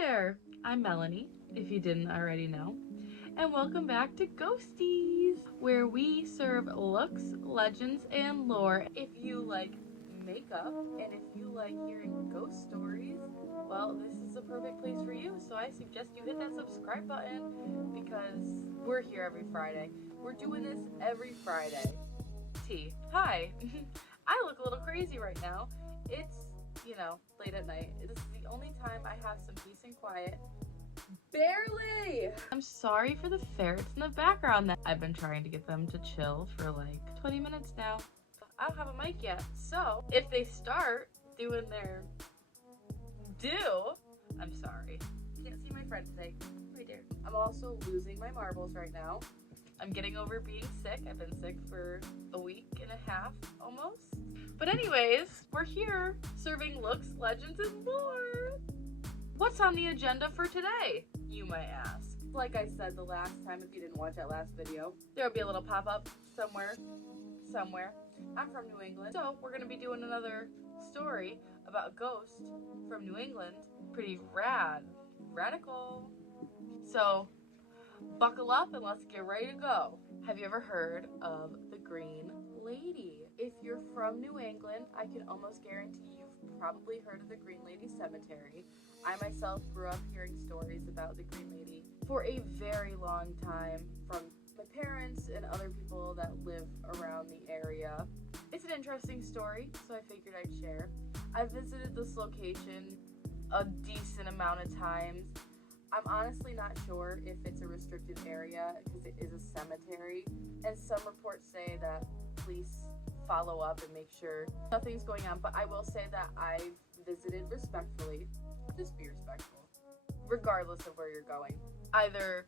there, I'm Melanie, if you didn't already know, and welcome back to Ghosties, where we serve looks, legends, and lore. If you like makeup, and if you like hearing ghost stories, well, this is the perfect place for you, so I suggest you hit that subscribe button, because we're here every Friday. We're doing this every Friday. T. Hi. I look a little crazy right now. It's, late at night. This is the only time I have some peace and quiet. Barely! I'm sorry for the ferrets in the background. I've been trying to get them to chill for like 20 minutes now. I don't have a mic yet, so if they start doing their I'm sorry. Can't see my friend today. Right there. I'm also losing my marbles right now. I'm getting over being sick. I've been sick for a week and a half almost. But anyways, we're here serving looks, legends, and lore. What's on the agenda for today, you might ask? Like I said the last time, if you didn't watch that last video, there'll be a little pop-up somewhere. I'm from New England, so we're gonna be doing another story about a ghost from New England. Pretty radical. So buckle up and let's get ready to go. Have you ever heard of the Green Lady? If you're from New England, I can almost guarantee you've probably heard of the Green Lady Cemetery. I myself grew up hearing stories about the Green Lady for a very long time from my parents and other people that live around the area. It's an interesting story, so I figured I'd share. I visited this location a decent amount of times. I'm honestly not sure if it's a restricted area because it is a cemetery, and some reports say that police follow up and make sure nothing's going on, but I will say that I've visited respectfully. Just be respectful, regardless of where you're going. Either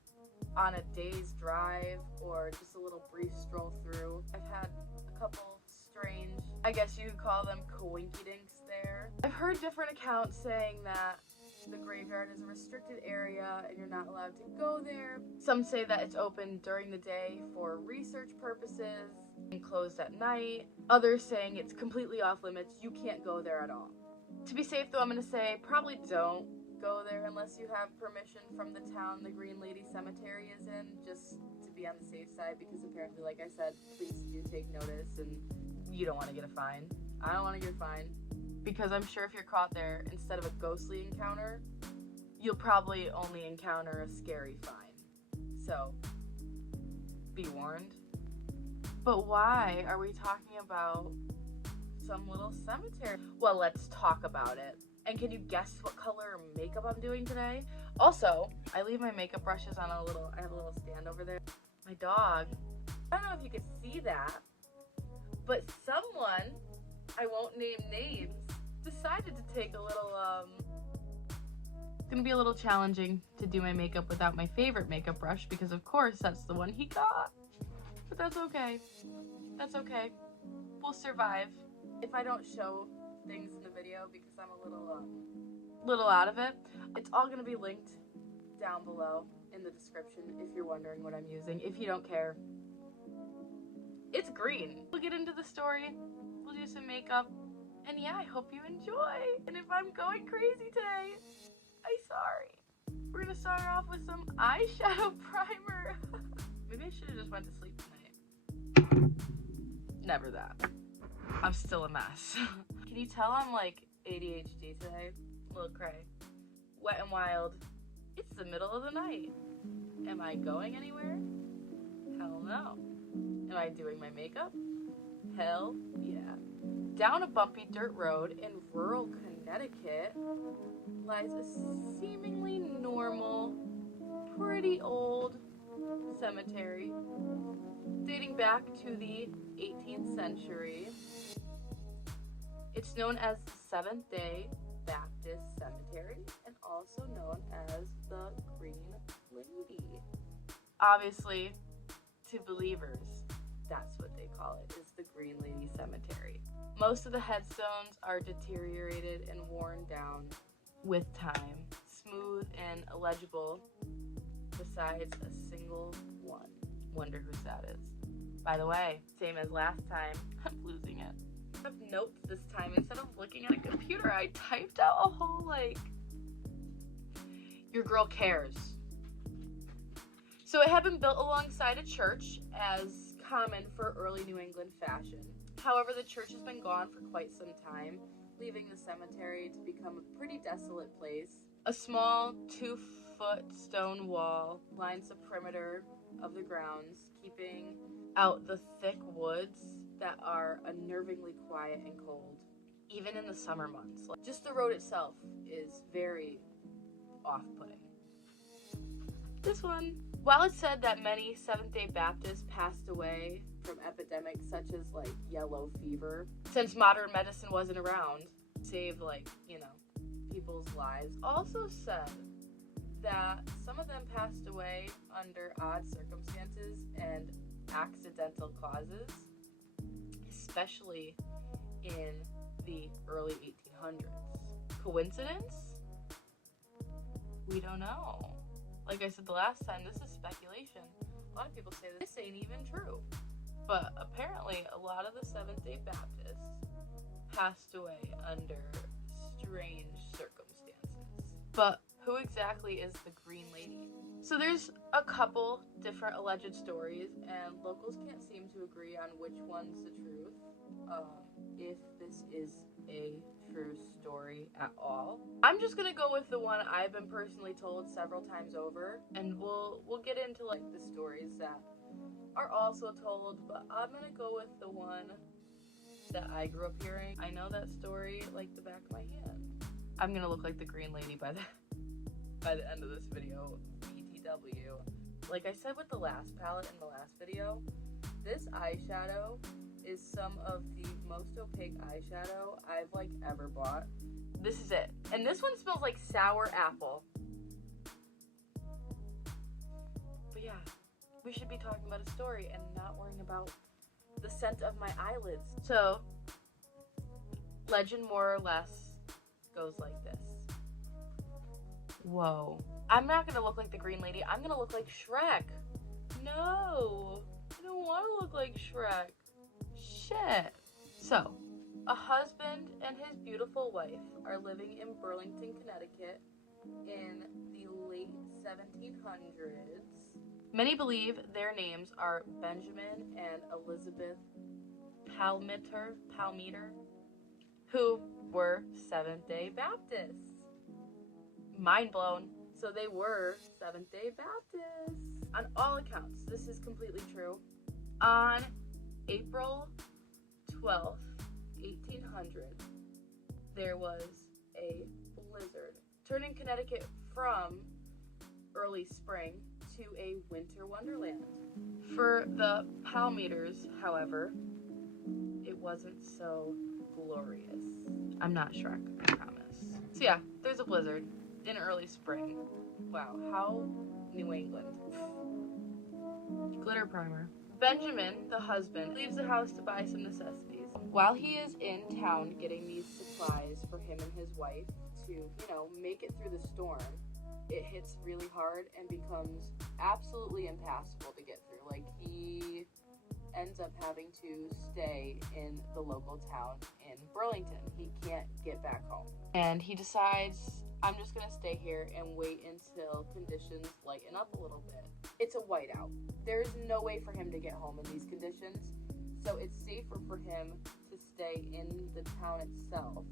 on a day's drive or just a little brief stroll through. I've had a couple strange, I guess you could call them coinkydinks there. I've heard different accounts saying that the graveyard is a restricted area and you're not allowed to go there. Some say that it's open during the day for research purposes and closed at night. Others saying it's completely off limits, you can't go there at all. To be safe though, I'm gonna say probably don't go there unless you have permission from the town the Green Lady Cemetery is in, just to be on the safe side, because apparently, like I said, police do take notice and you don't want to get a fine. I don't want to get a fine, because I'm sure if you're caught there, instead of a ghostly encounter, you'll probably only encounter a scary fine. So, be warned. But why are we talking about some little cemetery? Well, let's talk about it. And can you guess what color makeup I'm doing today? Also, I leave my makeup brushes on I have a little stand over there. My dog, I don't know if you could see that, but someone, I won't name names, decided to take a little, It's gonna be a little challenging to do my makeup without my favorite makeup brush, because of course that's the one he got. But that's okay. That's okay. We'll survive. If I don't show things in the video because I'm a little out of it, it's all gonna be linked down below in the description if you're wondering what I'm using. If you don't care, it's green. We'll get into the story, we'll do some makeup, and yeah, I hope you enjoy. And if I'm going crazy today, I'm sorry. We're gonna start off with some eyeshadow primer. Maybe I should have just went to sleep tonight. Never that. I'm still a mess. Can you tell I'm like ADHD today? A little cray. Wet and wild. It's the middle of the night. Am I going anywhere? Hell no. Am I doing my makeup? Hell yeah. Down a bumpy dirt road in rural Connecticut lies a seemingly normal, pretty old cemetery dating back to the 18th century. It's known as the Seventh-day Baptist Cemetery and also known as the Green Lady. Obviously, to believers, that's what they call it, is the Green Lady Cemetery. Most of the headstones are deteriorated and worn down with time, smooth and illegible, besides a single one. Wonder whose that is. By the way, same as last time, I'm losing it. I have notes this time. Instead of looking at a computer, I typed out a whole Your girl cares. So it had been built alongside a church, as common for early New England fashion. However, the church has been gone for quite some time, leaving the cemetery to become a pretty desolate place. A small 2-foot stone wall lines the perimeter of the grounds, keeping out the thick woods that are unnervingly quiet and cold, even in the summer months. Just the road itself is very off-putting. This one. While it's said that many Seventh-day Baptists passed away from epidemics such as yellow fever, since modern medicine wasn't around, saved people's lives, also said that some of them passed away under odd circumstances and accidental causes, especially in the early 1800s. Coincidence? We don't know. Like I said the last time, this is speculation. A lot of people say this ain't even true. But apparently a lot of the Seventh-day Baptists passed away under strange circumstances. But who exactly is the Green Lady? So there's a couple different alleged stories, and locals can't seem to agree on which one's the truth. If this is a true story at all. I'm just gonna go with the one I've been personally told several times over, and we'll get into the stories that are also told, but I'm gonna go with the one that I grew up hearing. I know that story like the back of my hand. I'm gonna look like the Green Lady by the end of this video. BTW. Like I said with the last palette in the last video, this eyeshadow is some of the most opaque eyeshadow I've ever bought. This is it. And this one smells like sour apple. But yeah, we should be talking about a story and not worrying about the scent of my eyelids. So, legend more or less goes like this. Whoa. I'm not gonna look like the Green Lady. I'm gonna look like Shrek. No, I don't want to look like Shrek. Shit. So, a husband and his beautiful wife are living in Burlington, Connecticut in the late 1700s. Many believe their names are Benjamin and Elisabeth Palmiter, who were Seventh-day Baptists. Mind blown. So they were Seventh-day Baptists. On all accounts, this is completely true. On April 12th, 1800, there was a blizzard, turning Connecticut from early spring to a winter wonderland. For the Palmiters, however, it wasn't so glorious. I'm not Shrek, I promise. So yeah, there's a blizzard in early spring. Wow, how New England. Glitter primer. Benjamin, the husband, leaves the house to buy some necessities. While he is in town getting these supplies for him and his wife to, make it through the storm, it hits really hard and becomes absolutely impassable to get through. He ends up having to stay in the local town in Burlington. He can't get back home. And he decides, I'm just gonna stay here and wait until conditions lighten up a little bit. It's a whiteout. There's no way for him to get home in these conditions, so it's safer for him to stay in the town itself.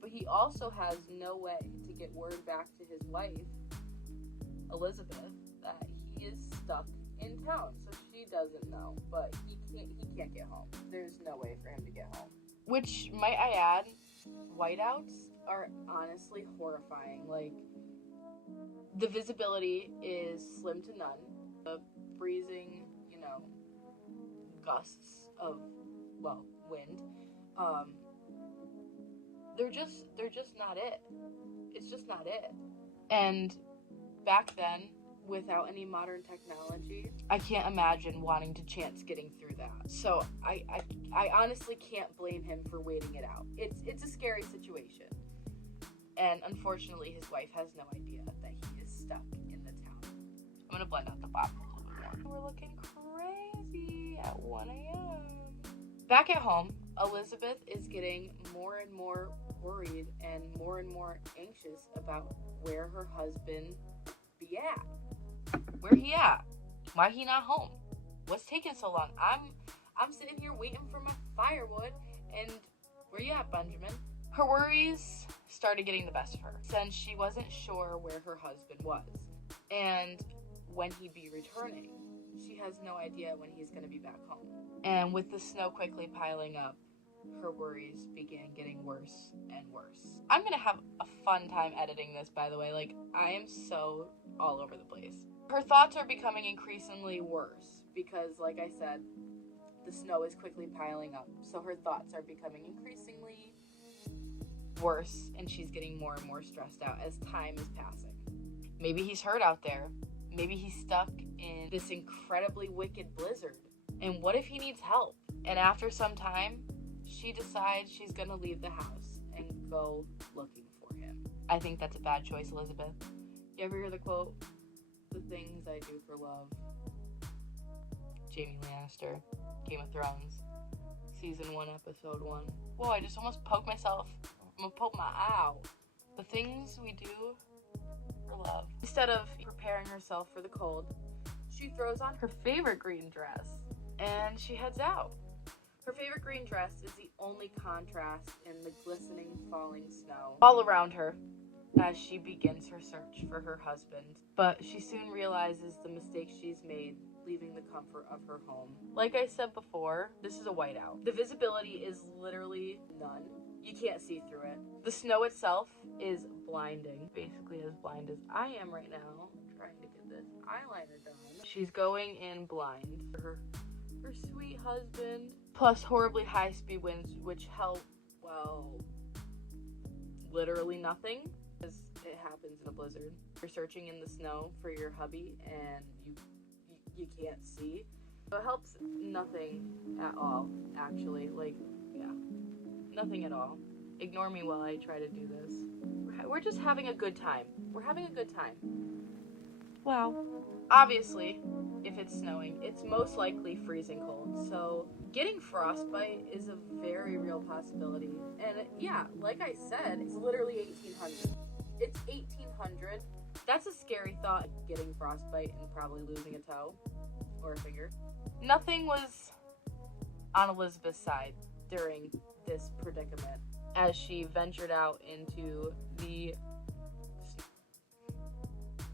But he also has no way to get word back to his wife, Elisabeth, that he is stuck in town. So she doesn't know, but he can't get home. There's no way for him to get home. Which, might I add, whiteouts are honestly horrifying. The visibility is slim to none. The freezing, gusts of, wind, they're just not it. It's just not it. And back then, without any modern technology, I can't imagine wanting to chance getting through that. So I honestly can't blame him for waiting it out. It's a scary situation. And unfortunately, his wife has no idea that he is stuck in the town. I'm gonna blend out the bottom a little bit more. We're looking crazy at 1 a.m. Back at home, Elisabeth is getting more and more worried and more anxious about where her husband be at. Where he at? Why he not home? What's taking so long? I'm sitting here waiting for my firewood, and where you at, Benjamin? Her worries started getting the best of her, since she wasn't sure where her husband was and when he'd be returning. She has no idea when he's going to be back home. And with the snow quickly piling up, her worries began getting worse and worse. I'm going to have a fun time editing this, by the way. Like, I am so all over the place. Her thoughts are becoming increasingly worse because, like I said, the snow is quickly piling up. So her thoughts are becoming increasingly worse, and she's getting more and more stressed out as time is passing. Maybe he's hurt out there. Maybe he's stuck in this incredibly wicked blizzard. And what if he needs help? And after some time, she decides she's gonna leave the house and go looking for him. I think that's a bad choice, Elisabeth. You ever hear the quote, "The things I do for love"? Jamie Lannister, Game of Thrones, Season 1, Episode 1. Whoa, I just almost poked myself. I'm gonna poke my eye out. The things we do for love. Instead of preparing herself for the cold, she throws on her favorite green dress and she heads out. Her favorite green dress is the only contrast in the glistening falling snow all around her as she begins her search for her husband. But she soon realizes the mistake she's made, leaving the comfort of her home. Like I said before, this is a whiteout. The visibility is literally none. You can't see through it. The snow itself is blinding. Basically as blind as I am right now, trying to get this eyeliner done. She's going in blind. Her sweet husband, plus horribly high-speed winds, which help, well, literally nothing, because it happens in a blizzard. You're searching in the snow for your hubby, and you can't see. So it helps nothing at all, actually. Like, yeah, nothing at all. Ignore me while I try to do this. We're just having a good time. We're having a good time. Wow. Obviously, if it's snowing, it's most likely freezing cold. So getting frostbite is a very real possibility. And yeah, like I said, it's literally 1800. It's 1800. That's a scary thought, getting frostbite and probably losing a toe or a finger. Nothing was on Elisabeth's side during this predicament as she ventured out into the...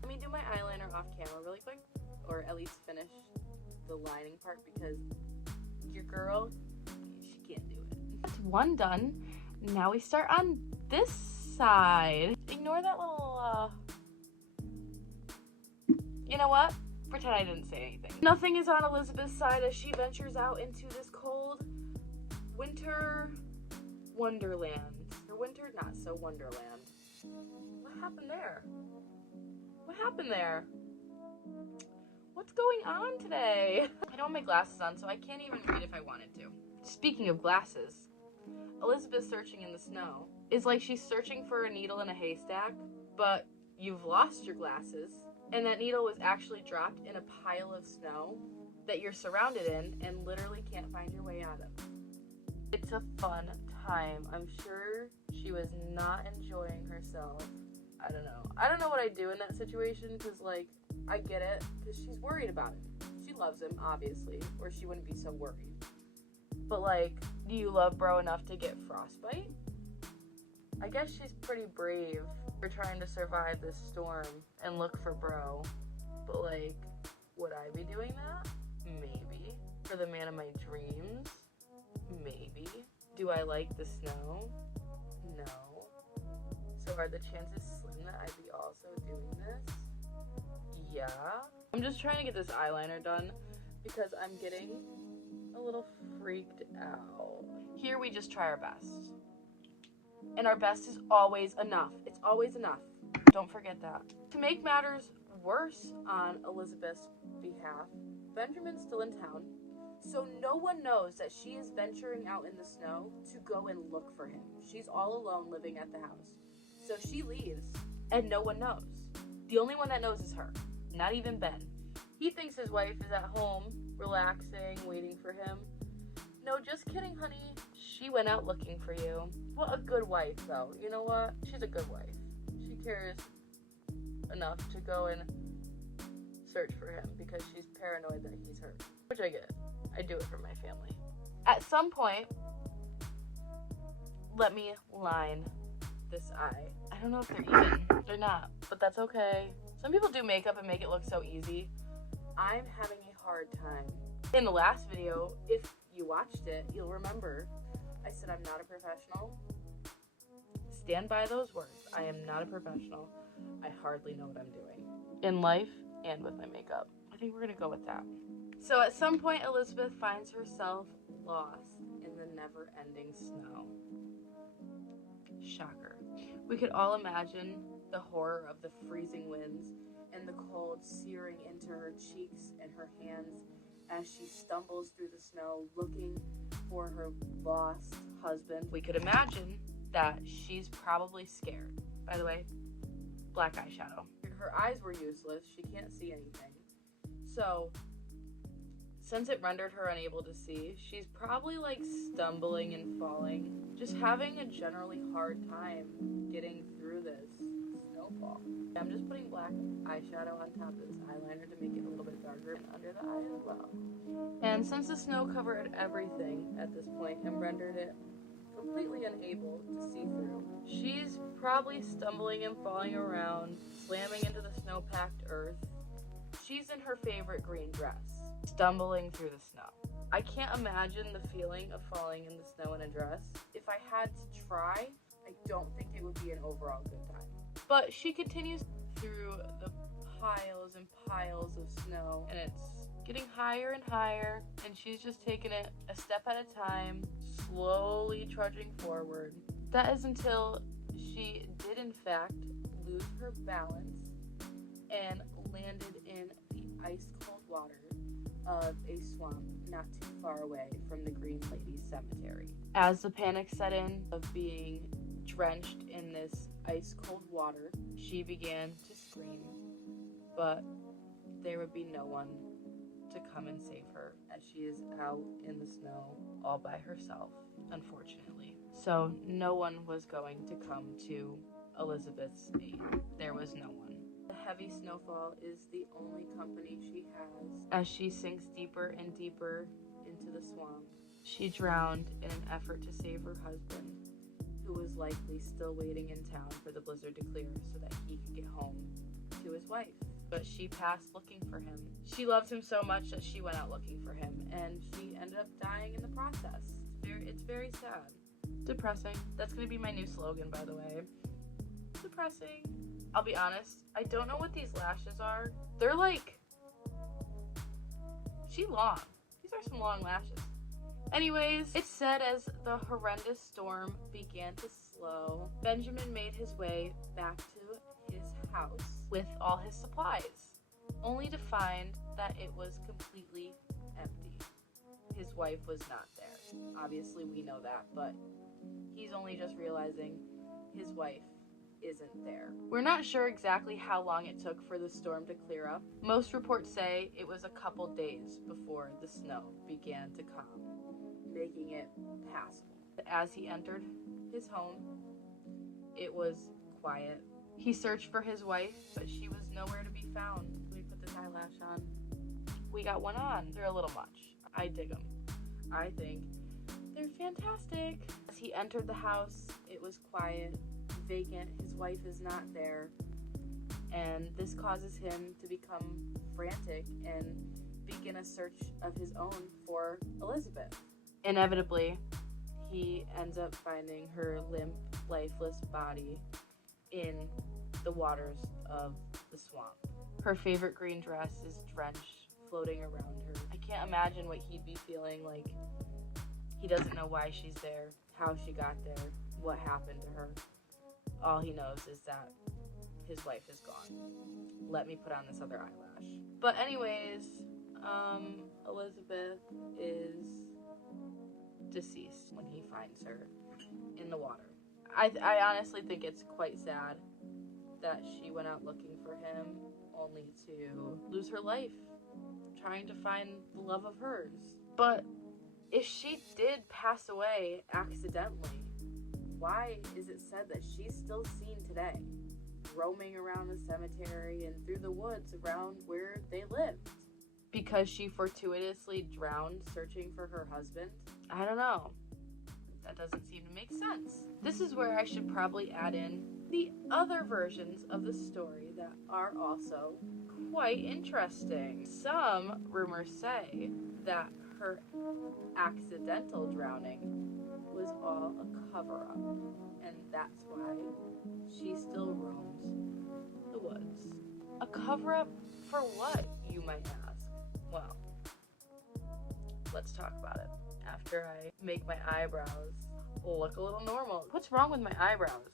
Let me do my eyeliner off camera really quick, or at least finish the lining part, because your girl, she can't do it. That's one done. Now we start on this side. Ignore that little, you know what? Pretend I didn't say anything. Nothing is on Elisabeth's side as she ventures out into this cold winter wonderland. Or winter not so wonderland. What happened there? What happened there? What's going on today? I don't have my glasses on, so I can't even read if I wanted to. Speaking of glasses, Elisabeth searching in the snow is like she's searching for a needle in a haystack, but you've lost your glasses, and that needle was actually dropped in a pile of snow that you're surrounded in and literally can't find your way out of. It's a fun time. I'm sure she was not enjoying herself. I don't know what I'd do in that situation, because, like, I get it, because she's worried about it. She loves him, obviously, or she wouldn't be so worried. But, like, do you love bro enough to get frostbite? I guess she's pretty brave for trying to survive this storm and look for bro. But, like, would I be doing that? Maybe. For the man of my dreams? Maybe. Do I like the snow? No. So are the chances slim that I'd be also doing this? Yeah. I'm just trying to get this eyeliner done because I'm getting a little freaked out. Here we just try our best. And our best is always enough. It's always enough. Don't forget that. To make matters worse on Elisabeth's behalf, Benjamin's still in town, so no one knows that she is venturing out in the snow to go and look for him. She's all alone living at the house. So she leaves, and no one knows. The only one that knows is her, not even Ben. He thinks his wife is at home, relaxing, waiting for him. No, just kidding, honey. She went out looking for you. What a good wife, though. You know what? She's a good wife. She cares enough to go and search for him because she's paranoid that he's hurt. Which I get. I do it for my family. At some point, let me line this eye. I don't know if they're even. They're not, but that's okay. Some people do makeup and make it look so easy. I'm having a hard time. In the last video, if you watched it, you'll remember I said I'm not a professional. Stand by those words. I am not a professional. I hardly know what I'm doing in life and with my makeup. I think we're gonna go with that. So at some point, Elisabeth finds herself lost in the never-ending snow. Shocker. We could all imagine the horror of the freezing winds and the cold searing into her cheeks and her hands as she stumbles through the snow looking for her lost husband. We could imagine that she's probably scared. By the way, black eyeshadow. Her eyes were useless. She can't see anything. So, since it rendered her unable to see, she's probably like stumbling and falling, just having a generally hard time getting through this snowfall. I'm just putting black eyeshadow on top of this eyeliner to make it a little bit darker and under the eye as well. And since the snow covered everything at this point and rendered it completely unable to see through, she's probably stumbling and falling around, slamming into the snow-packed earth. She's in her favorite green dress, stumbling through the snow. I can't imagine the feeling of falling in the snow in a dress. If I had to try, I don't think it would be an overall good time. But she continues through the piles and piles of snow, and it's getting higher and higher, and she's just taking it a step at a time, slowly trudging forward. That is until she did in fact lose her balance and landed in the ice-cold water of a swamp not too far away from the Green Ladies Cemetery. As the panic set in of being drenched in this ice-cold water, she began to scream, but there would be no one to come and save her as she is out in the snow all by herself, unfortunately. So no one was going to come to Elisabeth's aid. There was no one. The heavy snowfall is the only company she has as she sinks deeper and deeper into the swamp. She drowned in an effort to save her husband, who was likely still waiting in town for the blizzard to clear so that he could get home to his wife. But she passed looking for him. She loved him so much that she went out looking for him, and she ended up dying in the process. It's very sad. Depressing. That's going to be my new slogan, by the way. Depressing. I'll be honest, I don't know what these lashes are. They're like... She long. These are some long lashes. Anyways, it's said as the horrendous storm began to slow, Benjamin made his way back to his house with all his supplies, only to find that it was completely empty. His wife was not there. Obviously, we know that, but he's only just realizing his wife isn't there. We're not sure exactly how long it took for the storm to clear up. Most reports say it was a couple days before the snow began to calm, making it passable. As he entered his home, it was quiet. He searched for his wife, but she was nowhere to be found. Let me put this eyelash on. We got one on. They're a little much. I dig them. I think they're fantastic. As he entered the house, it was quiet, vacant. His wife is not there, and this causes him to become frantic and begin a search of his own for Elisabeth. Inevitably, he ends up finding her limp, lifeless body in the waters of the swamp. Her favorite green dress is drenched, floating around her. I can't imagine what he'd be feeling like. He doesn't know why she's there, how she got there, what happened to her. All he knows is that his wife is gone. Let me put on this other eyelash. But anyways, Elisabeth is deceased when he finds her in the water. I honestly think it's quite sad that she went out looking for him only to lose her life trying to find the love of hers. But if she did pass away accidentally, why is it said that she's still seen today, roaming around the cemetery and through the woods around where they lived? Because she fortuitously drowned searching for her husband? I don't know. That doesn't seem to make sense. This is where I should probably add in the other versions of the story that are also quite interesting. Some rumors say that her accidental drowning was all a cover-up, and that's why she still roams the woods. A cover-up for what, you might ask? Well, let's talk about it after I make my eyebrows look a little normal. What's wrong with my eyebrows?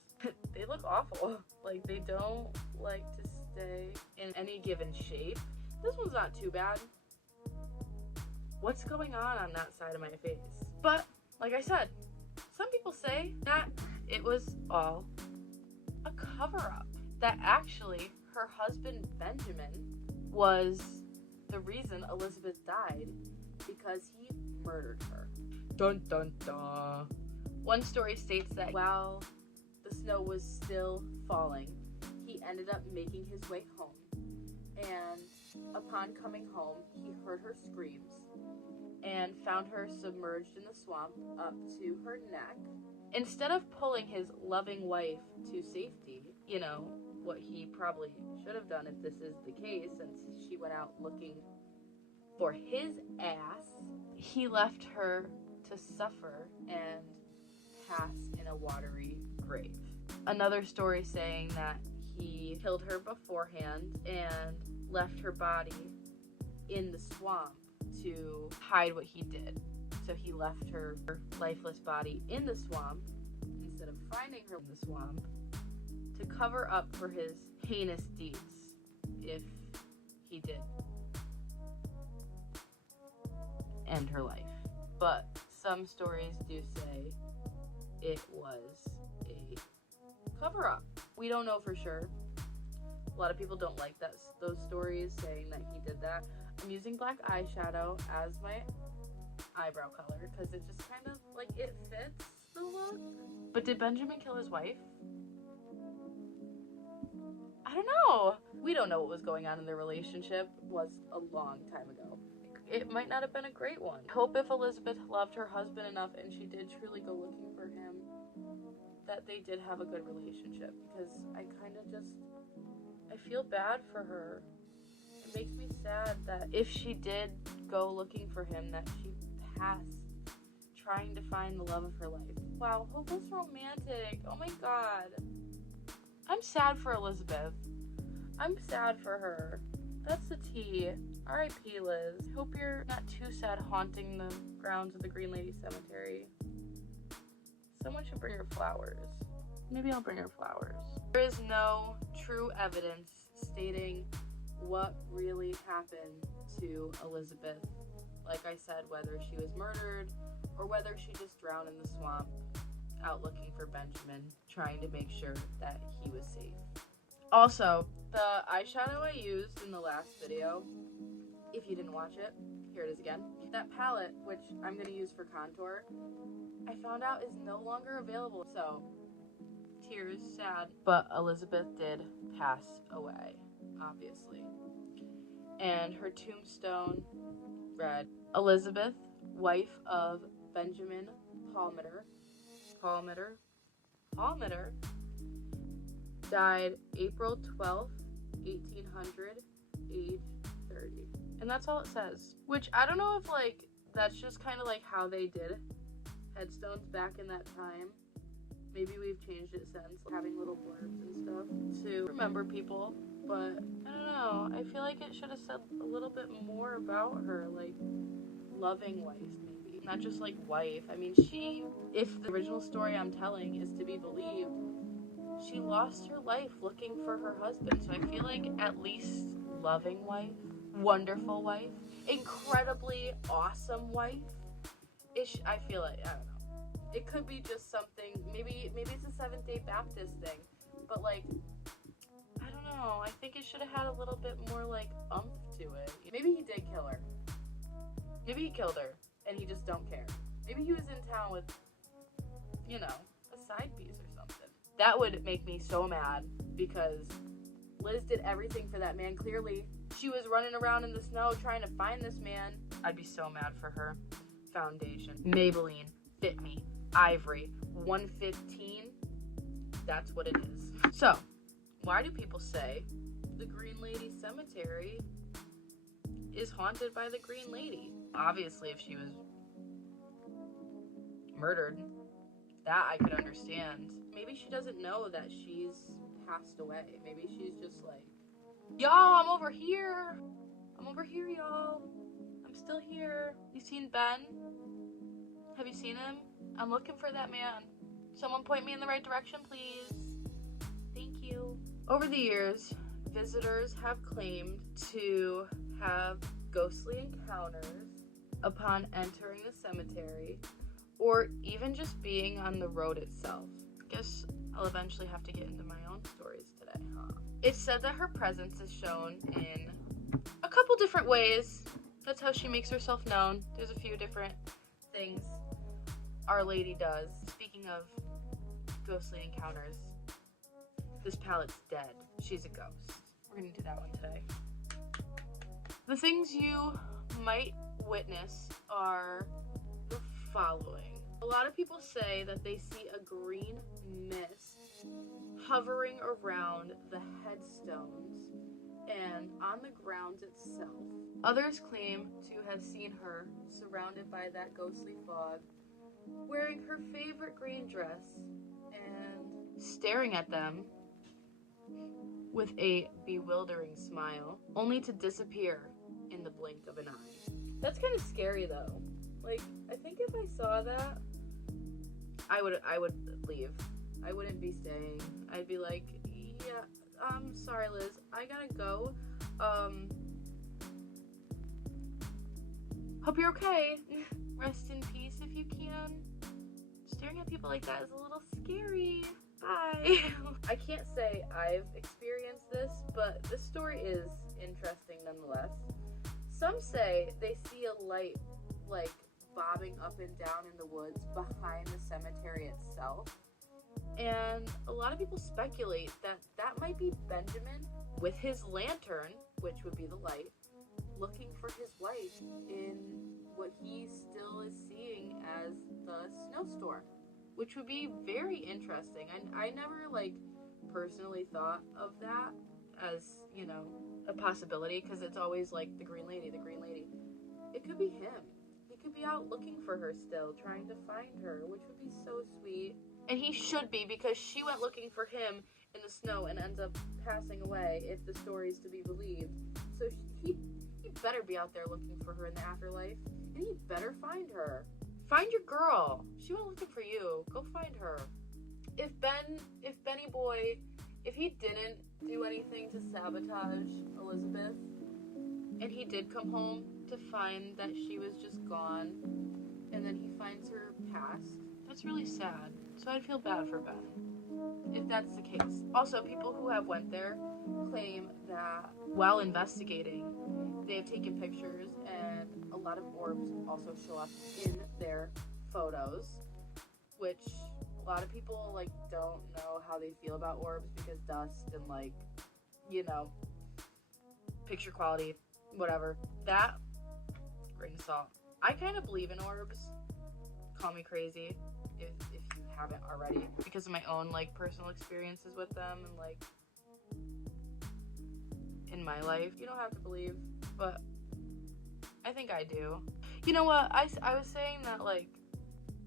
They look awful. Like, they don't like to stay in any given shape. This one's not too bad. What's going on that side of my face? But, like I said, some people say that it was all a cover-up. That actually her husband Benjamin was the reason Elisabeth died, because he murdered her. Dun dun dun. One story states that while the snow was still falling, he ended up making his way home, and upon coming home, he heard her screams and found her submerged in the swamp up to her neck. Instead of pulling his loving wife to safety, you know, what he probably should have done if this is the case, since she went out looking for his ass, he left her to suffer and pass in a watery grave. Another story saying that he killed her beforehand and left her body in the swamp to hide what he did. So he left her lifeless body in the swamp instead of finding her in the swamp to cover up for his heinous deeds, if he did end her life. But some stories do say it was a cover-up. We don't know for sure. A lot of people don't like those stories saying that he did that. I'm using black eyeshadow as my eyebrow color because it just kind of, like, it fits the look. But did Benjamin kill his wife? I don't know. We don't know what was going on in their relationship. It was a long time ago. It might not have been a great one. I hope if Elisabeth loved her husband enough and she did truly go looking for him, that they did have a good relationship, because I kind of just, I feel bad for her. It makes me sad that if she did go looking for him, that she passed trying to find the love of her life. Wow, hope was romantic. Oh my god. I'm sad for Elisabeth. I'm sad for her. That's the tea. R.I.P. Liz. Hope you're not too sad haunting the grounds of the Green Lady Cemetery. Someone should bring her flowers. Maybe I'll bring her flowers. There is no true evidence stating what really happened to Elisabeth. Like I said, whether she was murdered or whether she just drowned in the swamp out looking for Benjamin, trying to make sure that he was safe. Also, the eyeshadow I used in the last video, if you didn't watch it, here it is again. That palette, which I'm going to use for contour, I found out is no longer available. So, tears, sad. But Elisabeth did pass away, obviously. And her tombstone read, Elisabeth, wife of Benjamin Palmiter, died April 12th, 1800, age 30. And that's all it says. Which, I don't know if, like, that's just kind of like how they did headstones back in that time. Maybe we've changed it since, having little blurbs and stuff to remember people. But, I don't know. I feel like it should have said a little bit more about her, like, loving wife, maybe. Not just, like, wife. I mean, if the original story I'm telling is to be believed, she lost her life looking for her husband. So I feel like at least loving wife, wonderful wife, incredibly awesome wife. I feel like, I don't know. It could be just something, maybe it's a Seventh-day Baptist thing, but, like, I don't know. I think it should have had a little bit more, like, oomph to it. Maybe he did kill her. Maybe he killed her. and he just don't care. Maybe he was in town with, you know, a side piece or something. That would make me so mad because Liz did everything for that man. Clearly, she was running around in the snow trying to find this man. I'd be so mad for her. Foundation, Maybelline, Fit Me, Ivory, 115. That's what it is. So, why do people say the Green Lady Cemetery is haunted by the Green Lady? Obviously, if she was murdered, that I could understand. Maybe she doesn't know that she's passed away. Maybe she's just like, y'all, I'm over here. I'm over here, y'all. I'm still here. You seen Ben? Have you seen him? I'm looking for that man. Someone point me in the right direction, please. Thank you. Over the years, visitors have claimed to have ghostly encounters upon entering the cemetery, or even just being on the road itself. Guess I'll eventually have to get into my own stories today, huh? It's said that her presence is shown in a couple different ways. That's how she makes herself known. There's a few different things Our Lady does. Speaking of ghostly encounters, this palette's dead. She's a ghost. We're gonna do that one today. The things you might witness are the following. A lot of people say that they see a green mist hovering around the headstones and on the grounds itself. Others claim to have seen her surrounded by that ghostly fog, wearing her favorite green dress and staring at them with a bewildering smile, only to disappear in the blink of an eye. That's kind of scary though. Like, I think if I saw that, I would leave. I wouldn't be staying. I'd be like, yeah, sorry Liz, I gotta go. Hope you're okay. Rest in peace if you can. Staring at people like that is a little scary. Bye. I can't say I've experienced this, but this story is interesting nonetheless. Some say they see a light, like, bobbing up and down in the woods behind the cemetery itself. And a lot of people speculate that that might be Benjamin with his lantern, which would be the light, looking for his wife in what he still is seeing as the snowstorm, which would be very interesting. I never, like, personally thought of that as, you know, a possibility, because it's always like the Green Lady, the Green Lady. It could be him. He could be out looking for her still, trying to find her, which would be so sweet. And he should be, because she went looking for him in the snow and ends up passing away, if the story is to be believed. So he better be out there looking for her in the afterlife, and he better find her. Find your girl. She went looking for you. Go find her. If Benny Boy, if he didn't do anything to sabotage Elisabeth, and he did come home to find that she was just gone, and then he finds her passed, that's really sad. So I'd feel bad for Ben, if that's the case. Also, people who have went there claim that while investigating, they've taken pictures, and a lot of orbs also show up in their photos, which a lot of people, like, don't know how they feel about orbs, because dust and, like, you know, picture quality, whatever. That, grain of salt. I kind of believe in orbs. Call me crazy if you haven't already, because of my own, like, personal experiences with them, and, like, in my life. You don't have to believe, but I think I do. You know what? I was saying that, like,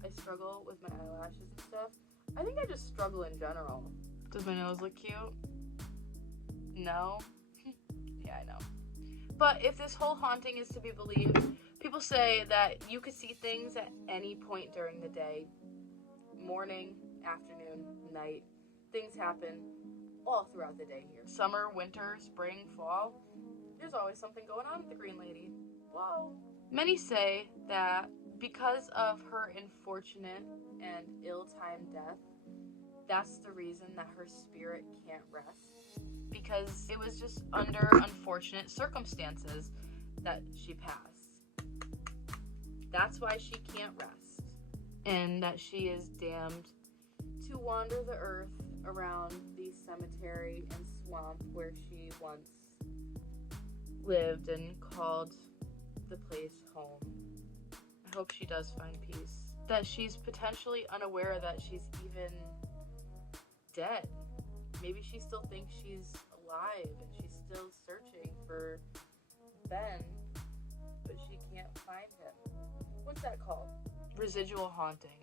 I struggle with my eyelashes and stuff. I think I just struggle in general. Does my nose look cute? No? Yeah, I know. But if this whole haunting is to be believed, people say that you could see things at any point during the day. Morning, afternoon, night. Things happen all throughout the day here. Summer, winter, spring, fall. There's always something going on with the Green Lady. Whoa. Many say that because of her unfortunate and ill-timed death, that's the reason that her spirit can't rest. Because it was just under unfortunate circumstances that she passed. that's why she can't rest, and that she is damned to wander the earth around the cemetery and swamp where she once lived and called the place home. I hope she does find peace. That she's potentially unaware that she's even dead. Maybe she still thinks she's alive and she's still searching for Ben, but she can't find him. What's that called? Residual haunting.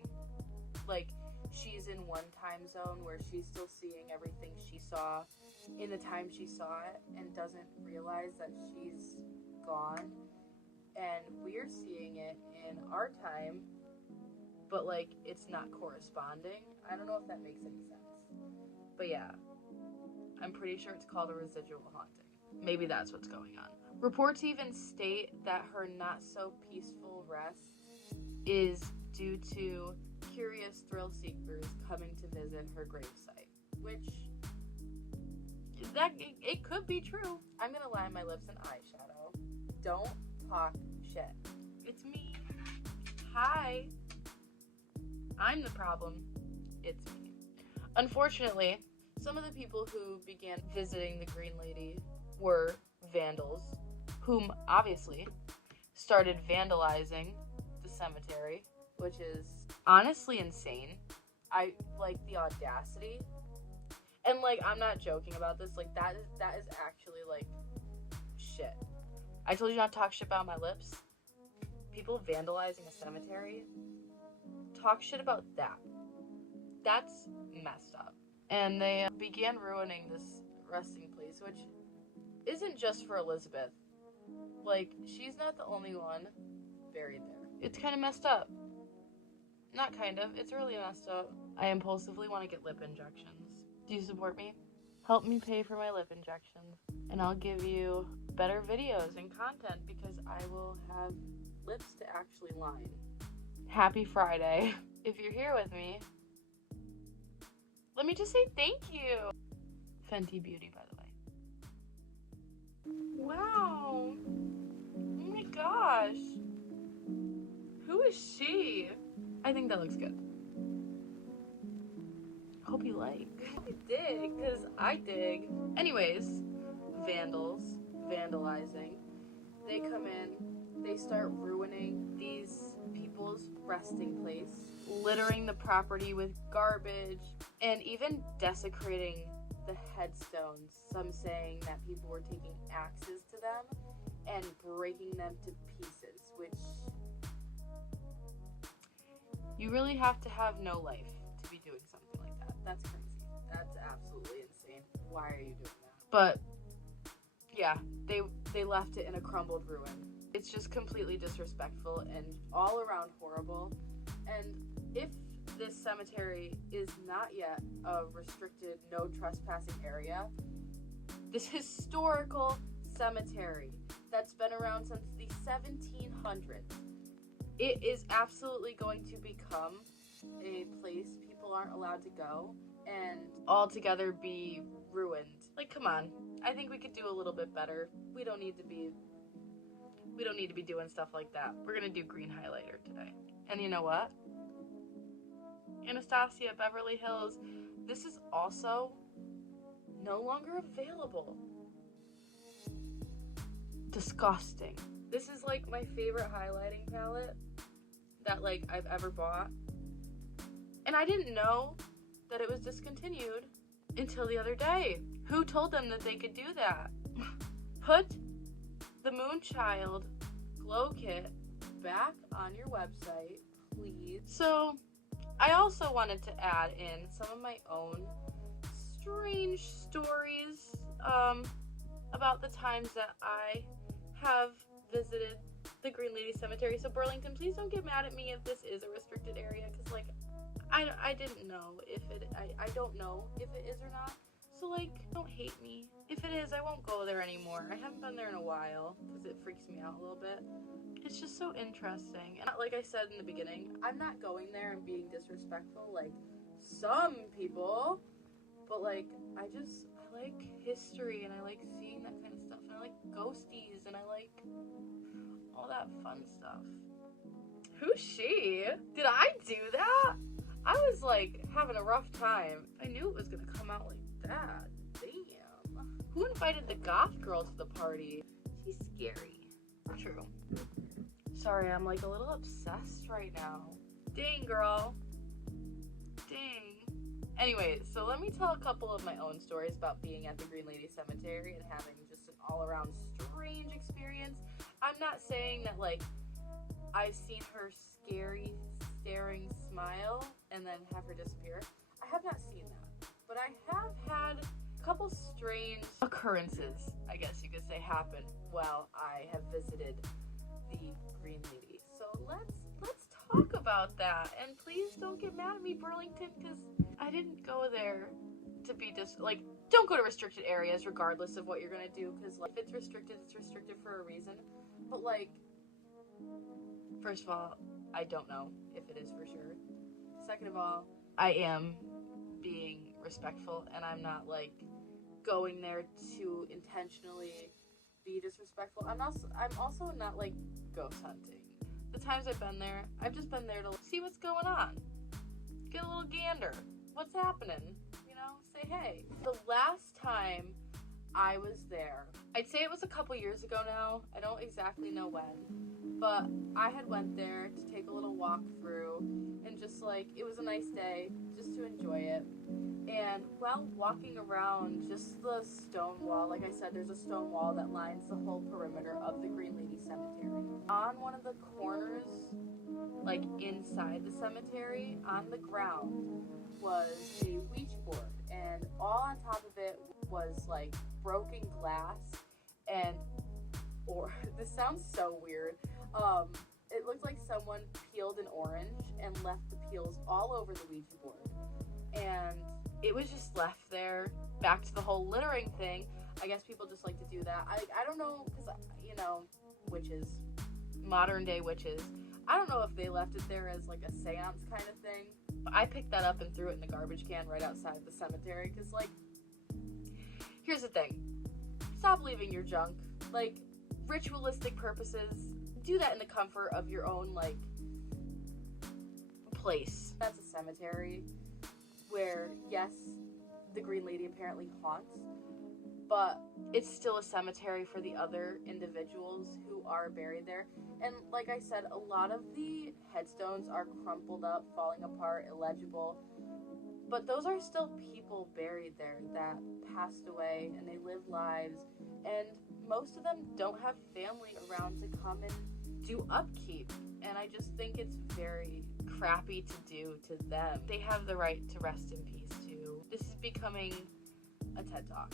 Like, she's in one time zone where she's still seeing everything she saw in the time she saw it and doesn't realize that she's gone. And we're seeing it in our time, but like, it's not corresponding. I don't know if that makes any sense. But yeah, I'm pretty sure it's called a residual haunting. Maybe that's what's going on. Reports even state that her not so peaceful rest is due to curious thrill seekers coming to visit her gravesite, which it could be true. I'm gonna line my lips in eyeshadow. Don't talk shit. It's me. Hi. I'm the problem. It's me. Unfortunately, some of the people who began visiting the Green Lady were vandals, whom obviously started vandalizing the cemetery, which is honestly insane. I like the audacity. And like, I'm not joking about this. Like, that is actually like shit. I told you not to talk shit about my lips. People vandalizing a cemetery. Talk shit about that. That's messed up. And they began ruining this resting place, which isn't just for Elisabeth. Like, she's not the only one buried there. It's kind of messed up. Not kind of, it's really messed up. I impulsively want to get lip injections. Do you support me? Help me pay for my lip injections, and I'll give you better videos and content because I will have lips to actually line. Happy Friday. If you're here with me, let me just say thank you. Fenty Beauty, by the way. Wow. Oh my gosh. Who is she? I think that looks good. Hope you like. Hope you dig, because I dig. Anyways, vandals, vandalizing. They come in, they start ruining these people's resting place, littering the property with garbage, and even desecrating the headstones. Some saying that people were taking axes to them and breaking them to pieces, which you really have to have no life to be doing something like that. That's crazy. That's absolutely insane. Why are you doing that? But yeah, they left it in a crumbled ruin. It's just completely disrespectful and all around horrible. And if this cemetery is not yet a restricted no trespassing area, this historical cemetery that's been around since the 1700s, it is absolutely going to become a place people aren't allowed to go and altogether be ruined. Like, come on. I think we could do a little bit better. We don't need to be doing stuff like that. We're gonna do green highlighter today. And you know what? Anastasia, Beverly Hills, this is also no longer available. Disgusting. This is like my favorite highlighting palette that like I've ever bought. And I didn't know that it was discontinued until the other day. Who told them that they could do that? Put the Moonchild Glow Kit back on your website, please. So, I also wanted to add in some of my own strange stories about the times that I have visited the Green Lady Cemetery. So Burlington, please don't get mad at me if this is a restricted area, because like I didn't know if it I don't know if it is or not. So like, don't hate me. If it is, I won't go there anymore. I haven't been there in a while because it freaks me out a little bit. It's just so interesting. And like I said in the beginning, I'm not going there and being disrespectful like some people, but like I like history and I like seeing that kind of stuff, and I like ghosties and I like all that fun stuff. Who's she? Did I do that? I was like having a rough time. I knew it was gonna come out like that. Damn. Who invited the goth girl to the party? She's scary. True. Sorry, I'm like a little obsessed right now. Dang, girl. Dang. Anyways, so let me tell a couple of my own stories about being at the Green Lady Cemetery and having just an all-around strange experience. I'm not saying that, like, I've seen her scary, staring smile and then have her disappear. I have not seen that. But I have had a couple strange occurrences, I guess you could say, happen while I have visited the Green Lady. So let's talk about that. And please don't get mad at me, Burlington, because I didn't go there to be don't go to restricted areas regardless of what you're gonna do, because like, if it's restricted for a reason. But like, first of all, I don't know if it is for sure. Second of all, I am being respectful, and I'm not like going there to intentionally be disrespectful. I'm also not like ghost hunting. The times I've been there, I've just been there to see what's going on. Get a little gander. What's happening? You know, say hey. The last time I was there, I'd say it was a couple years ago now. I don't exactly know when, but I had went there to take a little walk through, and just like, it was a nice day just to enjoy it. And while walking around just the stone wall, like I said, there's a stone wall that lines the whole perimeter of the Green Lady Cemetery. On one of the corners, like inside the cemetery, on the ground, was a Ouija board, and all on top of it was like broken glass, or this sounds so weird. It looked like someone peeled an orange and left the peels all over the Ouija board, and it was just left there. Back to the whole littering thing. I guess people just like to do that. I don't know, because, you know, witches, modern day witches, I don't know if they left it there as like a seance kind of thing. But I picked that up and threw it in the garbage can right outside the cemetery, because, like, here's the thing. Stop leaving your junk. Like, ritualistic purposes, do that in the comfort of your own, like, place. That's a cemetery where, yes, the Green Lady apparently haunts, but it's still a cemetery for the other individuals who are buried there. And like I said, a lot of the headstones are crumpled up, falling apart, illegible, but those are still people buried there that passed away, and they lived lives, and most of them don't have family around to come and do upkeep, and I just think it's very crappy to do to them. They have the right to rest in peace too. This is becoming a TED Talk.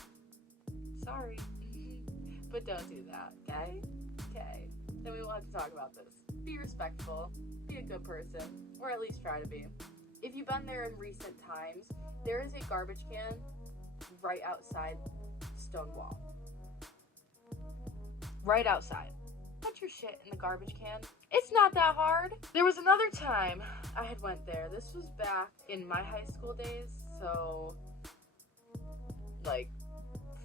Sorry, but don't do that, okay? Okay, then we won't have to talk about this. Be respectful, be a good person, or at least try to be. If you've been there in recent times, there is a garbage can right outside the stone wall. Right outside. Put your shit in the garbage can. It's not that hard. There was another time I had went there. This was back in my high school days, so like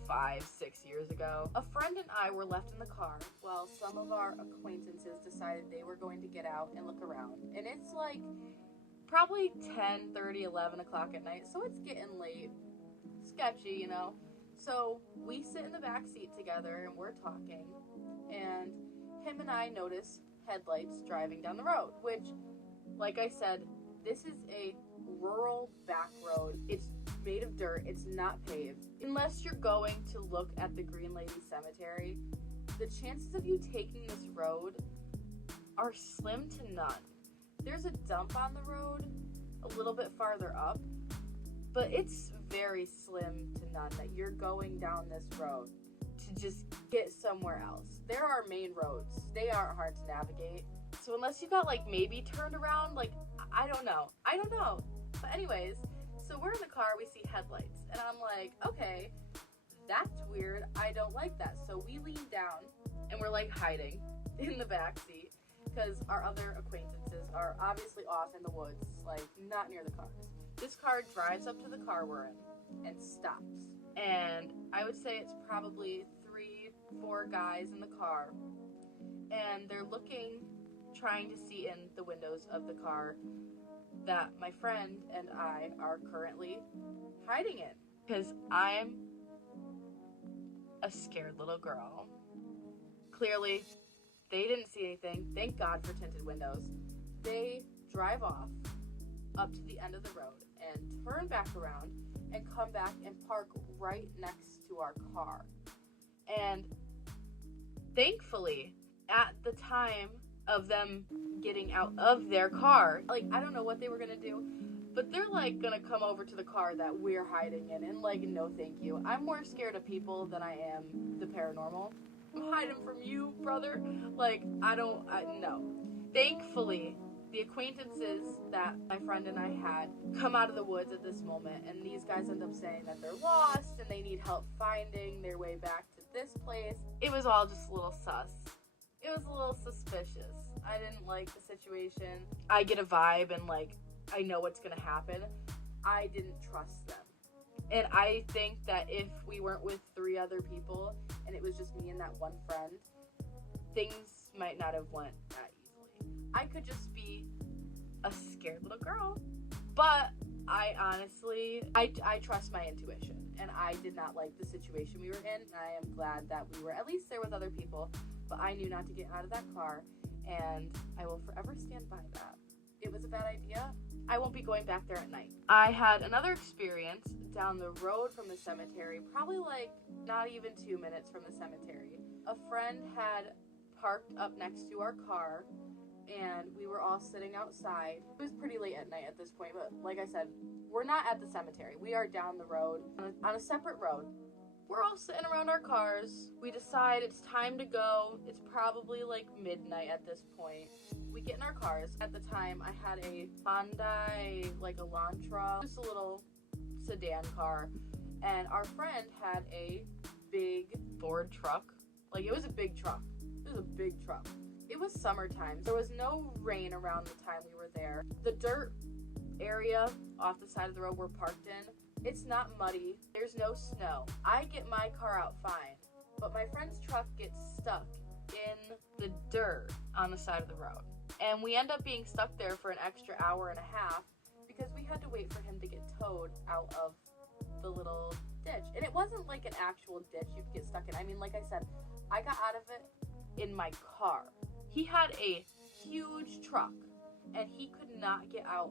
5-6 years ago. A friend and I were left in the car while some of our acquaintances decided they were going to get out and look around. And it's like probably 10:30, 11 o'clock at night, so it's getting late. Sketchy, you know. So we sit in the back seat together and we're talking, and him and I notice headlights driving down the road, which, like I said, this is a rural back road. It's made of dirt. It's not paved. Unless you're going to look at the Green Lady Cemetery, the chances of you taking this road are slim to none. There's a dump on the road a little bit farther up, but it's very slim to none that you're going down this road to just get somewhere else. There are main roads. They aren't hard to navigate. So unless you got like maybe turned around, like, I don't know. But anyways, so we're in the car, we see headlights, and I'm like, okay, that's weird. I don't like that. So we lean down and we're like hiding in the back seat because our other acquaintances are obviously off in the woods, like not near the cars. This car drives up to the car we're in and stops. And I would say it's probably 3-4 guys in the car, and they're looking trying to see in the windows of the car that my friend and I are currently hiding in. Because I'm a scared little girl. Clearly, they didn't see anything. Thank God for tinted windows. They drive off up to the end of the road and turn back around and come back and park right next to our car. And thankfully, at the time of them getting out of their car, like, I don't know what they were gonna do, but they're like gonna come over to the car that we're hiding in, and like, no thank you. I'm more scared of people than I am the paranormal. I'm hiding from you, brother. Like, no. Thankfully, the acquaintances that my friend and I had come out of the woods at this moment, and these guys end up saying that they're lost and they need help finding their way back to this place. It was all just a little sus. It was a little suspicious. I didn't like the situation. I get a vibe and like, I know what's gonna happen. I didn't trust them. And I think that if we weren't with 3 other people and it was just me and that one friend, things might not have went that easily. I could just be a scared little girl. But I honestly, I trust my intuition, and I did not like the situation we were in. I am glad that we were at least there with other people, but I knew not to get out of that car, and I will forever stand by that. It was a bad idea. I won't be going back there at night. I had another experience down the road from the cemetery, probably like not even 2 minutes from the cemetery. A friend had parked up next to our car, and we were all sitting outside. It was pretty late at night at this point, but like I said, we're not at the cemetery. We are down the road on a separate road. We're all sitting around our cars. We decide it's time to go. It's probably like midnight at this point. We get in our cars. At the time, I had a Hyundai, like Elantra, just a little sedan car. And our friend had a big Ford truck. Like, it was a big truck. It was a big truck. It was summertime. There was no rain around the time we were there. The dirt area off the side of the road we're parked in, it's not muddy. There's no snow. I get my car out fine, but my friend's truck gets stuck in the dirt on the side of the road. And we end up being stuck there for an extra hour and a half because we had to wait for him to get towed out of the little ditch. And it wasn't like an actual ditch you could get stuck in. I mean, like I said, I got out of it in my car. He had a huge truck, and he could not get out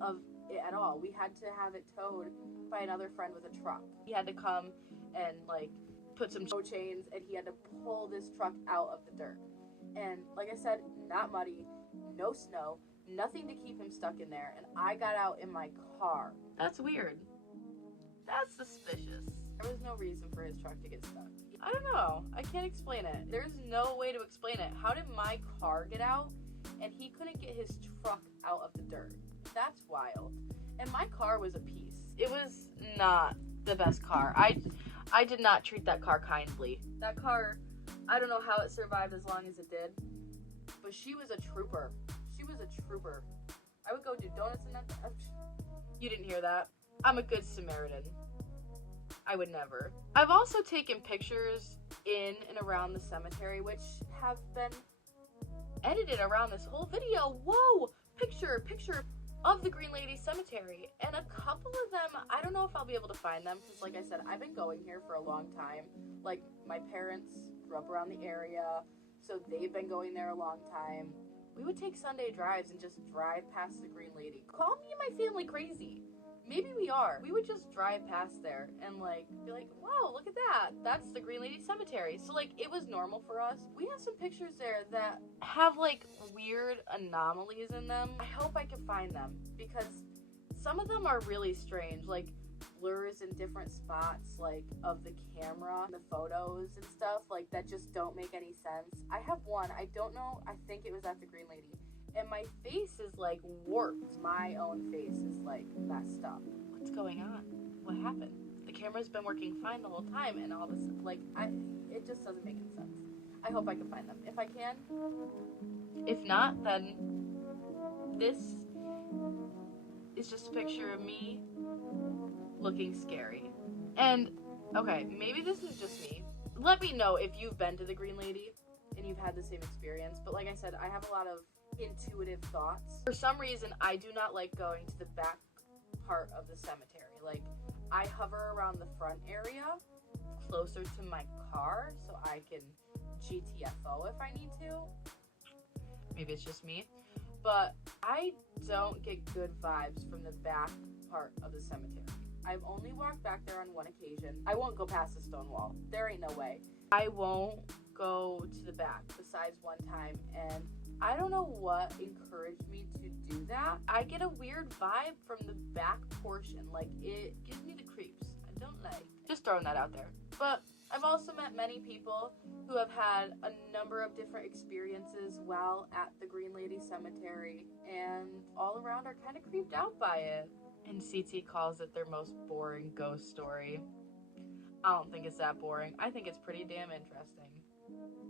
of it at all. We had to have it towed by another friend with a truck. He had to come and like put some tow chains, and he had to pull this truck out of the dirt. And like I said, not muddy, no snow, nothing to keep him stuck in there, and I got out in my car. That's weird. That's suspicious. There was no reason for his truck to get stuck. I don't know. I can't explain it. There's no way to explain it. How did my car get out and he couldn't get his truck out of the dirt? That's wild. And my car was a piece. It was not the best car. I did not treat that car kindly. That car, I don't know how it survived as long as it did, but she was a trooper. She was a trooper. I would go do donuts in that. You didn't hear that. I'm a good Samaritan. I would never. I've also taken pictures in and around the cemetery, which have been edited around this whole video. Whoa! Picture of the Green Lady Cemetery. And a couple of them, I don't know if I'll be able to find them, because like I said, I've been going here for a long time. Like, my parents grew up around the area, so they've been going there a long time. We would take Sunday drives and just drive past the Green Lady. Call me and my family crazy. Maybe we are. We would just drive past there and like be like, wow, look at that. That's the Green Lady Cemetery. So like, it was normal for us. We have some pictures there that have like weird anomalies in them. I hope I can find them because some of them are really strange, like blurs in different spots like of the camera, the photos and stuff like that just don't make any sense. I have one, I don't know, I think it was at the Green Lady. And my face is like warped. My own face is like messed up. What's going on? What happened? The camera's been working fine the whole time, and all this, like, it just doesn't make any sense. I hope I can find them. If I can. If not, then this is just a picture of me looking scary. And, okay, maybe this is just me. Let me know if you've been to the Green Lady. and you've had the same experience. But like I said, I have a lot of intuitive thoughts. For some reason, I do not like going to the back part of the cemetery. Like, I hover around the front area closer to my car so I can GTFO if I need to. Maybe it's just me. But I don't get good vibes from the back part of the cemetery. I've only walked back there on one occasion. I won't go past the stone wall. There ain't no way. I won't go to the back besides one time, and I don't know what encouraged me to do that. I get a weird vibe from the back portion. Like, it gives me the creeps. I don't like. Just throwing that out there. But I've also met many people who have had a number of different experiences while at the Green Lady Cemetery, and all around are kind of creeped out by it. And CT calls it their most boring ghost story. I don't think it's that boring. I think it's pretty damn interesting.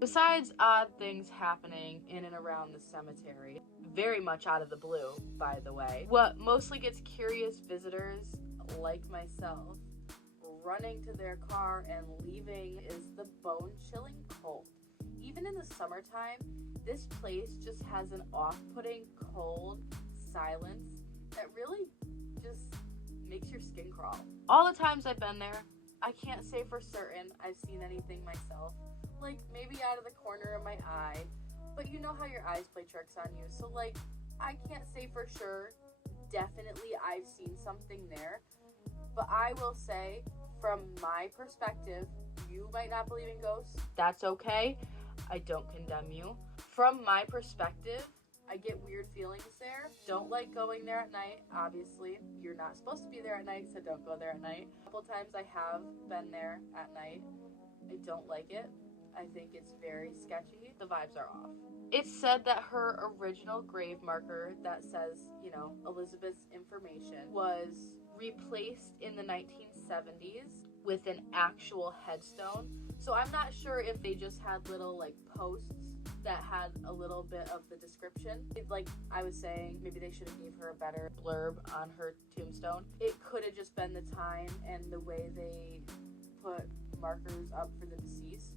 Besides odd things happening in and around the cemetery, very much out of the blue, by the way, what mostly gets curious visitors, like myself, running to their car and leaving is the bone-chilling cold. Even in the summertime, this place just has an off-putting cold silence that really just makes your skin crawl. All the times I've been there, I can't say for certain I've seen anything myself. Like, maybe out of the corner of my eye, but you know how your eyes play tricks on you, so like, I can't say for sure, definitely I've seen something there, but I will say, from my perspective, you might not believe in ghosts, that's okay, I don't condemn you. From my perspective, I get weird feelings there. Don't like going there at night, obviously. You're not supposed to be there at night, so don't go there at night. A couple times I have been there at night. I don't like it. I think it's very sketchy. The vibes are off. It's said that her original grave marker that says, you know, Elisabeth's information was replaced in the 1970s with an actual headstone. So I'm not sure if they just had little like posts that had a little bit of the description. Like I was saying, maybe they should have gave her a better blurb on her tombstone. It could have just been the time and the way they put markers up for the deceased.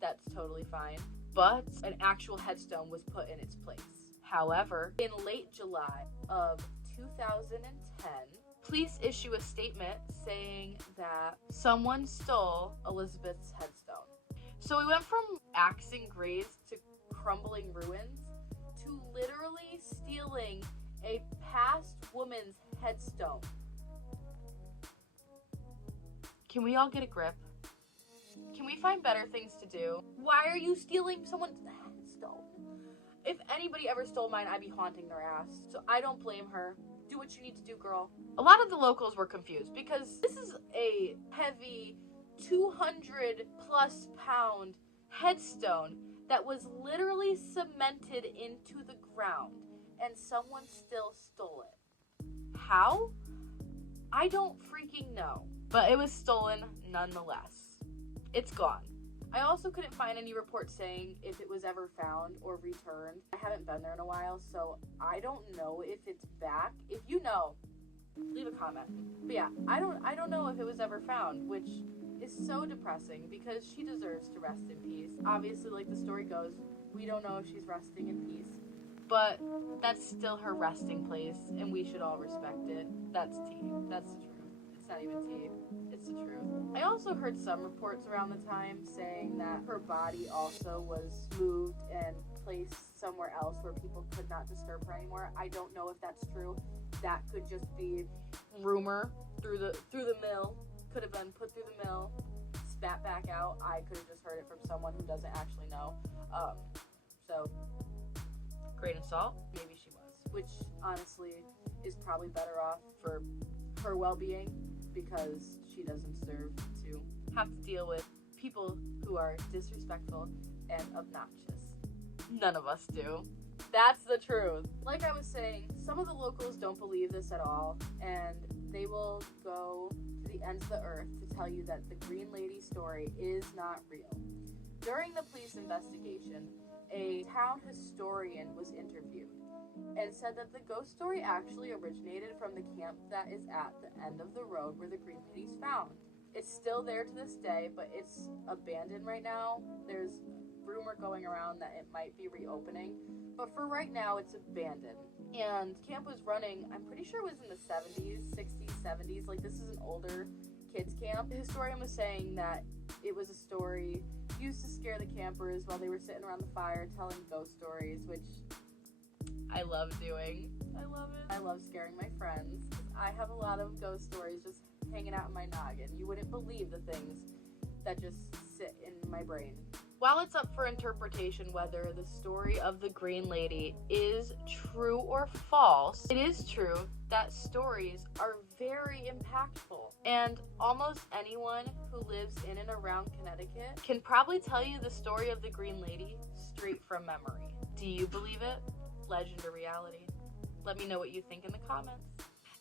That's totally fine. But an actual headstone was put in its place. However, in late July of 2010, police issue a statement saying that someone stole Elisabeth's headstone. So we went from axing graves to crumbling ruins to literally stealing a past woman's headstone. Can we all get a grip? Can we find better things to do? Why are you stealing someone's headstone? If anybody ever stole mine, I'd be haunting their ass. So I don't blame her. Do what you need to do, girl. A lot of the locals were confused because this is a heavy 200 plus pound headstone that was literally cemented into the ground, and someone still stole it. How? I don't freaking know. But it was stolen nonetheless. It's gone. I also couldn't find any reports saying if it was ever found or returned. I haven't been there in a while, so I don't know if it's back. If you know, leave a comment. But yeah, I don't know if it was ever found, which is so depressing because she deserves to rest in peace. Obviously, like the story goes, we don't know if she's resting in peace, but that's still her resting place, and we should all respect it. That's tea. That's the truth. It's not even tea. It's the truth. I also heard some reports around the time saying that her body also was moved and placed somewhere else where people could not disturb her anymore. I don't know if that's true. That could just be rumor through the mill. Could have been put through the mill, spat back out. I could have just heard it from someone who doesn't actually know. So, grain of salt, maybe she was. Which, honestly, is probably better off for her well-being because she doesn't deserve to have to deal with people who are disrespectful and obnoxious. None of us do. That's the truth. Like I was saying, some of the locals don't believe this at all, and they will go to the ends of the earth to tell you that the Green Lady story is not real. During the police investigation, a town historian was interviewed and said that the ghost story actually originated from the camp that is at the end of the road where the Green Lady's found. It's still there to this day, but it's abandoned right now. There's rumor going around that it might be reopening, but for right now it's abandoned. And camp was running, I'm pretty sure it was in the 70s, 60s, 70s. Like, this is an older kids camp. The historian was saying that it was a story used to scare the campers while they were sitting around the fire telling ghost stories, which I love doing. I love it. I love scaring my friends. I have a lot of ghost stories just hanging out in my noggin. You wouldn't believe the things that just sit in my brain. While it's up for interpretation whether the story of the Green Lady is true or false, it is true that stories are very impactful. And almost anyone who lives in and around Connecticut can probably tell you the story of the Green Lady straight from memory. Do you believe it? Legend or reality? Let me know what you think in the comments.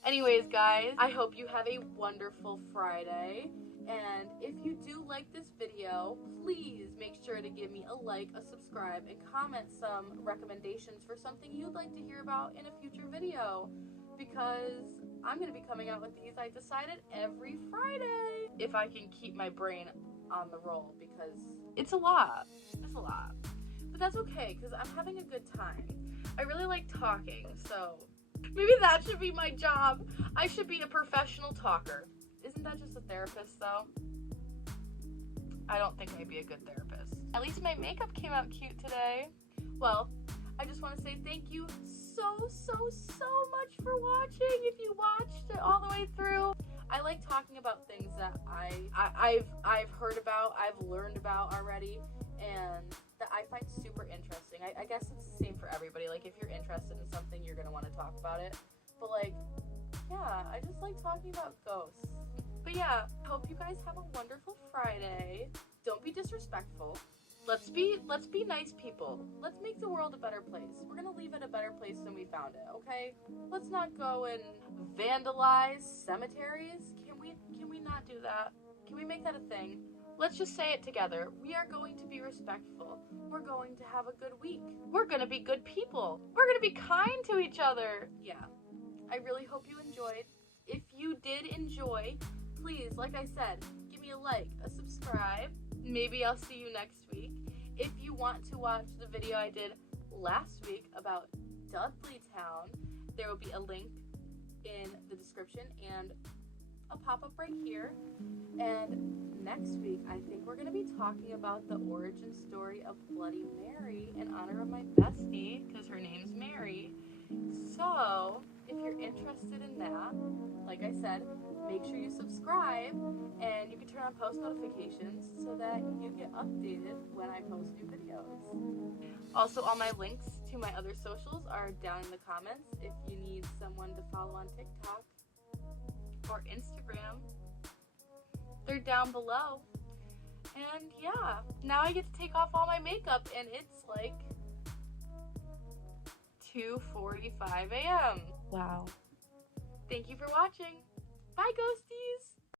Anyways, guys, I hope you have a wonderful Friday. And if you do like this video, please make sure to give me a like, a subscribe, and comment some recommendations for something you'd like to hear about in a future video, because I'm going to be coming out with these, I decided, every Friday, if I can keep my brain on the roll, because it's a lot. It's a lot. But that's okay, because I'm having a good time. I really like talking, so maybe that should be my job. I should be a professional talker. Isn't that just a therapist, though? I don't think I'd be a good therapist. At least my makeup came out cute today. Well, I just want to say thank you so much for watching. If you watched it all the way through, I like talking about things that I've heard about, I've learned about already, and that I find super interesting. I guess it's the same for everybody. Like, if you're interested in something, you're gonna want to talk about it. But like, yeah, I just like talking about ghosts. But yeah, hope you guys have a wonderful Friday. Don't be disrespectful. Let's be nice people. Let's make the world a better place. We're gonna leave it a better place than we found it, okay? Let's not go and vandalize cemeteries. Can we not do that? Can we make that a thing? Let's just say it together. We are going to be respectful. We're going to have a good week. We're gonna be good people. We're gonna be kind to each other. Yeah. I really hope you enjoyed. If you did enjoy, please, like I said, give me a like, a subscribe. Maybe I'll see you next week. If you want to watch the video I did last week about Dudley Town, there will be a link in the description and a pop-up right here. And next week, I think we're going to be talking about the origin story of Bloody Mary in honor of my bestie, because her name's Mary. So, if you're interested in that, like I said, make sure you subscribe, and you can turn on post notifications so that you get updated when I post new videos. Also, all my links to my other socials are down in the comments if you need someone to follow on TikTok or Instagram. They're down below. And yeah, now I get to take off all my makeup, and it's like 2:45 a.m. Wow. Thank you for watching. Bye, ghosties!